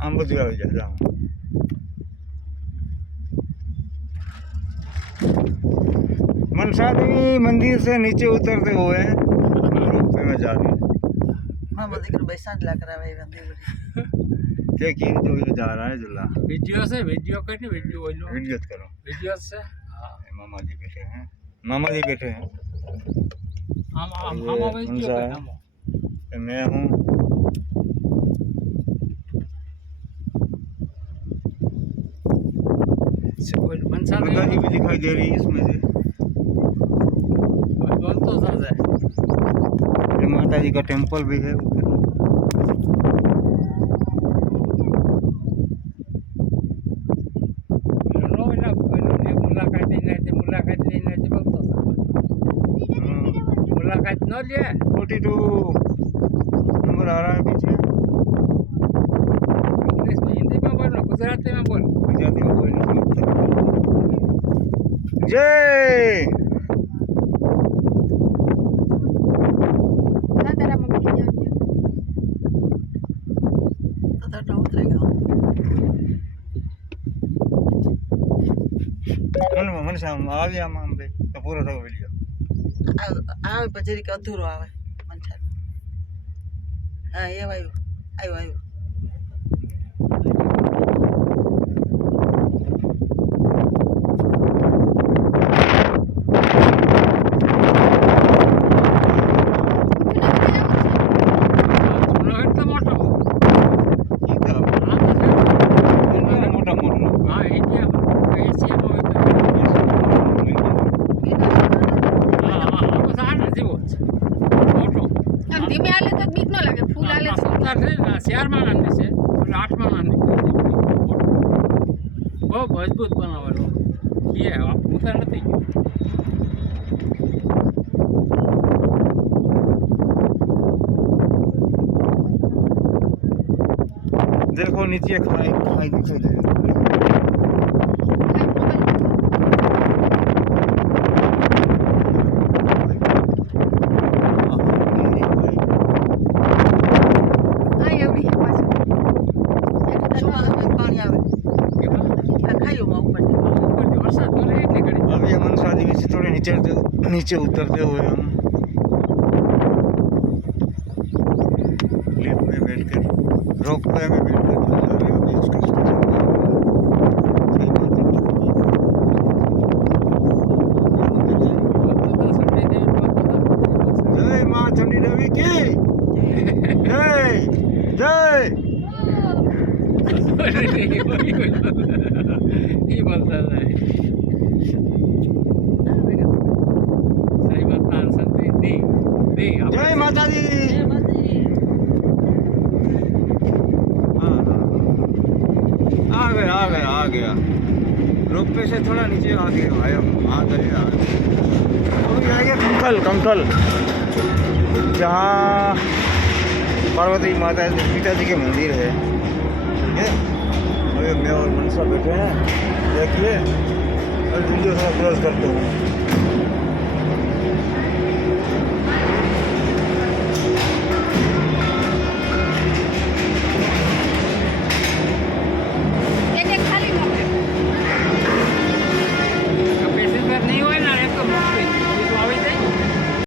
આમ બધું આવી જાય આમ मनसा देवी मंदिर से नीचे उतरते हुए रोपवे में जा रहे हैं। मां मंदिर बैसा ला करावे मंदिर देखिए जो ये जा रहा है जुल्ला वीडियो से वीडियो करनी वीडियो बोलो वीडियो करो वीडियो से हाँ मामा जी बैठे हैं मामा जी बैठे हैं हम ये वीडियो मनसा है करना ये मैं हूँ मनसा गंगा जी भी दिखाई दे रही है इसमें से बोल तो सच है ये माता जी का टेम्पल भी है ऊपर मुलाकात लेने बोलतो मुलाकात न ले 42 नंबर आ रहा है पीछे इंग्लिश में हिंदी में बोलो गुजराती में बोलो गुजराती में कोई नहीं समझता जय तो उतरेगा मन से हम आ गया हम पे तो पूरा था वीडियो આવે પછી કે અધૂરો આવે મનસા હા એ આવ્યું આવ્યું જુનાગઢ તો મોટો ये था मोटा मोटा હા ઇન્ડિયામાં એશિયામાં હોય તો હા તો સારા જેવો છે મોટો આમ ધીમે હાલે તો બીક ન લાગે ફૂલ હાલે તો સત્તર છે ને શહેરમાં નાની છે એટલે આઠમાં નાની બહુ મજબૂત બનાવેલો એ ઉતાર નથી ગયો देखो नीचे खाई खाई दिखाई दे रही है આ એવડી છે પાછું શું આવે પાણી આવે આ ખાયું ઉપરથી ઉપરથી વરસાદ પડે એટલે ઘડી अब ये मनसा देवी से थोड़े नीचे उतरते हुए हम लिफ्ट में बैठ कर रोपवे में बैठ कर जा रहे हैं अभी उसका स्टेशन जय माँ चंडी देवी की जय जय એ બોલતા જાય સહી બોલતા સંતી દી દી जय माता दी हाँ, हाँ। आ गया रोपवे से थोड़ा नीचे आ गए आ गए अभी आएंगे कंखल जहाँ पार्वती माता पिताजी के मंदिर है ठीक है अभी मैं और मनसा बैठे हैं देखिए और वीडियो थोड़ा क्लोज करते हूँ